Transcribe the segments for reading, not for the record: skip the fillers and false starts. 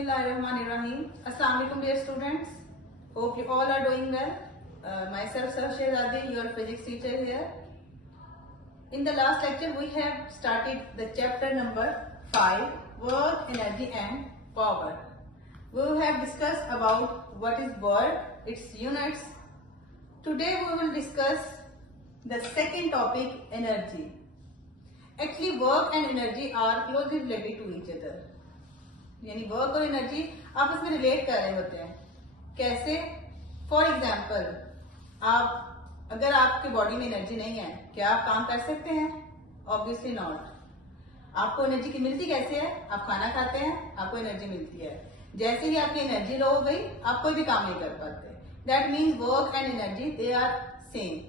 Bismillahirrahmanirrahim. Assalamu alaikum dear students. Hope you all are doing well. Myself Sir Shehzadi, your physics teacher here. In the last lecture we have started the chapter number 5, work, energy and power. We have discussed about what is work, its units. Today we will discuss the second topic, energy. Actually work and energy are closely related to each other. यानी work और energy आपस में relate कर रहे होते हैं. कैसे? For example, आप अगर आपकी बॉडी में एनर्जी नहीं है, क्या आप काम कर सकते हैं? Obviously not. आपको एनर्जी की मिलती कैसे है? आप खाना खाते हैं, आपको एनर्जी मिलती है. जैसे ही आपकी एनर्जी लो हो गई, आप कोई भी काम नहीं कर पाते. That means work and energy they are same.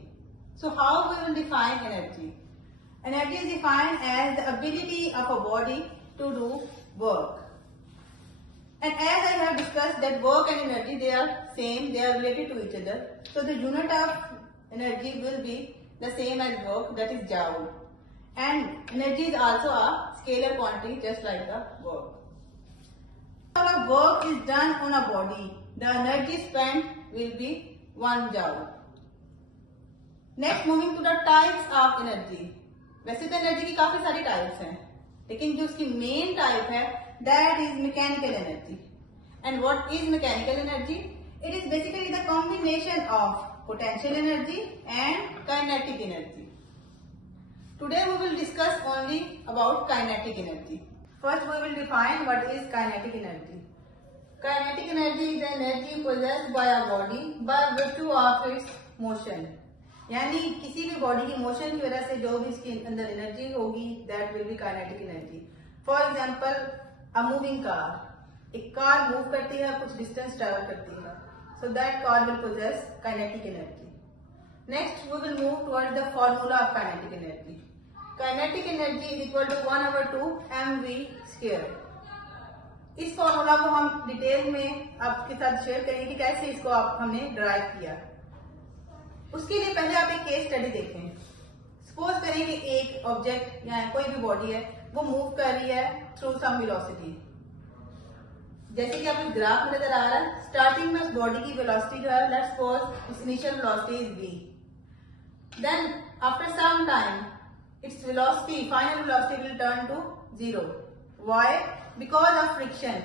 So how we will define energy? Energy is defined as the ability of a body to do work. And as I have discussed that work and energy, they are same, they are related to each other. So the unit of energy will be the same as work, that is joule. And energy is also a scalar quantity just like the work. When a work is done on a body, the energy spent will be 1 joule. Next moving to the types of energy. वैसे तो energy की काफी सारी types हैं, लेकिन जो उसकी main type है that is mechanical energy. And what is mechanical energy? It is basically the combination of potential energy and kinetic energy. Today we will discuss only about kinetic energy. First we will define what is kinetic energy. Kinetic energy is the energy possessed by a body by virtue of its motion. यानी किसी भी body की motion की वजह से जो भी इसके अंदर एनर्जी होगी, that will be kinetic energy. For example, a moving car. एक कार मूव करती है, कुछ डिस्टेंस ट्रेवल करती है, so that car will possess kinetic energy. Next we will move towards the formula of kinetic energy. Kinetic energy is equal to 1/2 mv square. इस formula को हम detail में आपके साथ शेयर करेंगे कि कैसे इसको हमने डिराइव किया. उसके लिए पहले आप एक केस स्टडी देखें. सपोज करें कि एक ऑब्जेक्ट या कोई भी बॉडी है, वो मूव कर रही है थ्रू सम वेलोसिटी. जैसे कि आपको ग्राफ में नजर आ रहा है, स्टार्टिंग में उस बॉडी की वेलोसिटी जो है, let's suppose its initial velocity is v. Then after some time its velocity, final velocity will turn to 0. Why? Because of friction.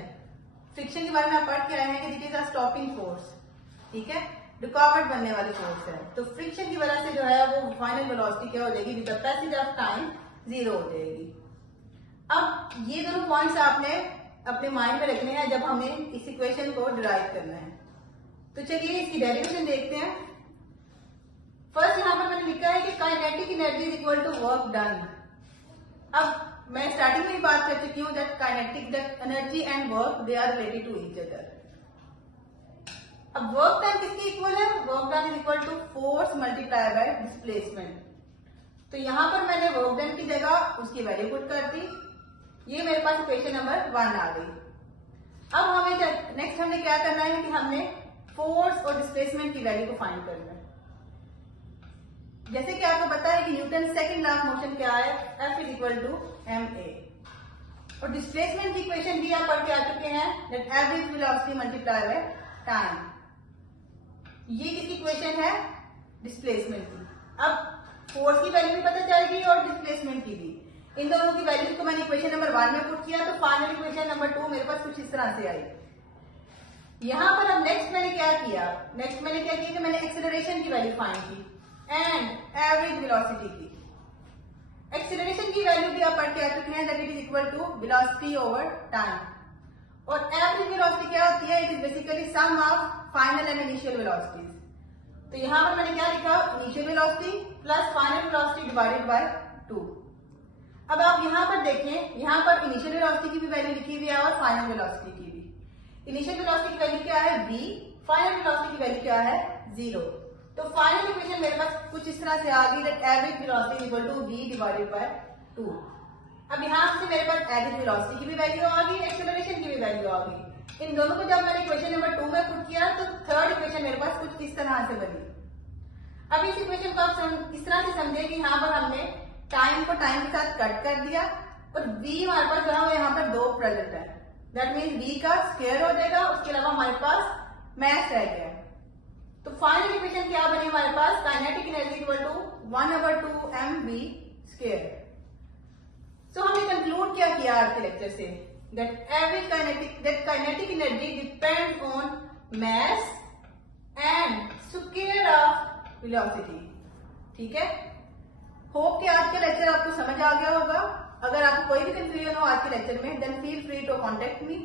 Friction के बारे में आप पढ़ के आए हैं कि it is a stopping force. ठीक है, रुकावट बनने वाली फोर्स है. तो फ्रिक्शन की वजह से जो है वो फाइनल वेलोसिटी क्या हो जाएगी, with the passage of time 0 हो जाएगी. अब ये दोनों पॉइंट्स आपने अपने माइंड में रखने हैं जब हमें इस इक्वेशन को डिराइव करना है. तो चलिए इसकी डेरिवेशन देखते हैं. फर्स्ट यहां पर मैंने लिखा है कि kinetic energy is equal to work done. अब मैं स्टार्टिंग में ही बात कर चुकी हूँ that kinetic, that energy and work they are related to each other. अब वर्क डन किसके इक्वल है? Work done is equal to force multiply by displacement. तो यहां पर मैंने वर्क डन की जगह उसकी वैल्यू पुट कर दी. ये मेरे पास इक्वेशन नंबर 1 आ गई. अब हमें नेक्स्ट हमने क्या करना है कि हमने फोर्स और डिस्प्लेसमेंट की वैल्यू को फाइंड करना है. जैसे कि आपको पता है कि Newton second law of motion क्या है, F is equal to ma. और डिस्प्लेसमेंट की इक्वेशन भी आप पढ़ के आ चुके हैं, that average velocity multiply by time. ये किसकी इक्वेशन है? डिस्प्लेसमेंट की. अब फोर्स की वैल्यू भी पता चलेगी और डिस्प्लेसमेंट की भी. इन दोनों की वैल्यू को मैंने इक्वेशन नंबर 1 में पुट किया, तो फाइनल इक्वेशन नंबर 2 मेरे पास कुछ इस तरह से आई. यहां पर अब नेक्स्ट मैंने क्या किया कि मैंने एक्सेलरेशन की वैल्यू फाइंड की एंड एवरेज वेलोसिटी की. एक्सेलरेशन की वैल्यू भी आप पढ़ के आ चुके हैं, that it is equal to velocity over time. और एवरेज वेलोसिटी क्या होती है? It is basically sum of final and initial velocities. तो यहां पर मैंने क्या लिखा? Initial velocity plus final velocity divided by 2. अब आप यहां पर देखें, यहां पर इनिशियल वेलोसिटी की भी वैल्यू लिखी हुई है और फाइनल वेलोसिटी की भी. इनिशियल वेलोसिटी की वैल्यू क्या है? v. फाइनल वेलोसिटी की वैल्यू क्या है? 0. तो फाइनल इक्वेशन मेरे पास कुछ इस तरह से आ गई, that average velocity is equal to v divided by 2. अब यहां से मेरे पास एवरेज वेलोसिटी की भी वैल्यू आ गई, एक्सेलरेशन की भी वैल्यू आ गई. इन दोनों को जब मैंने इक्वेशन नंबर 2 में पुट किया, तो थर्ड इक्वेशन मेरे पास कुछ इस तरह से बनी. अब इस इक्वेशन को आप इस तरह से समझे कि यहाँ पर हमने टाइम को टाइम के साथ कट कर दिया और v हमारे पास जो है यहाँ पर 2 प्रेजेंट है. दैट मीन्स v का स्क्वायर हो जाएगा, उसके अलावा हमारे पास मैथ रह गया। तो फाइनल इक्वेशन क्या बनी हमारे पास, kinetic energy equal to 1/2 mv square. So हमने कंक्लूड क्या किया आज के लेक्चर से, that kinetic energy depends on mass and square of velocity. ठीक है, होप कि आज का लेक्चर आपको समझ आ गया होगा। अगर आपको कोई भी कंफ्यूजन हो आज के लेक्चर में, then feel free to contact me.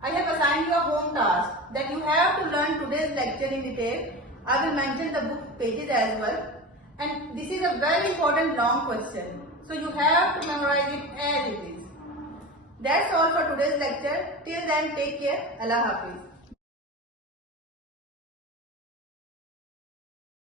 I have assigned you a home task that you have to learn today's lecture in detail. I will mention the book pages as well. And this is a very important long question. So you have to memorize it as it is. That's all for today's lecture. Till then, take care. Allah Hafiz.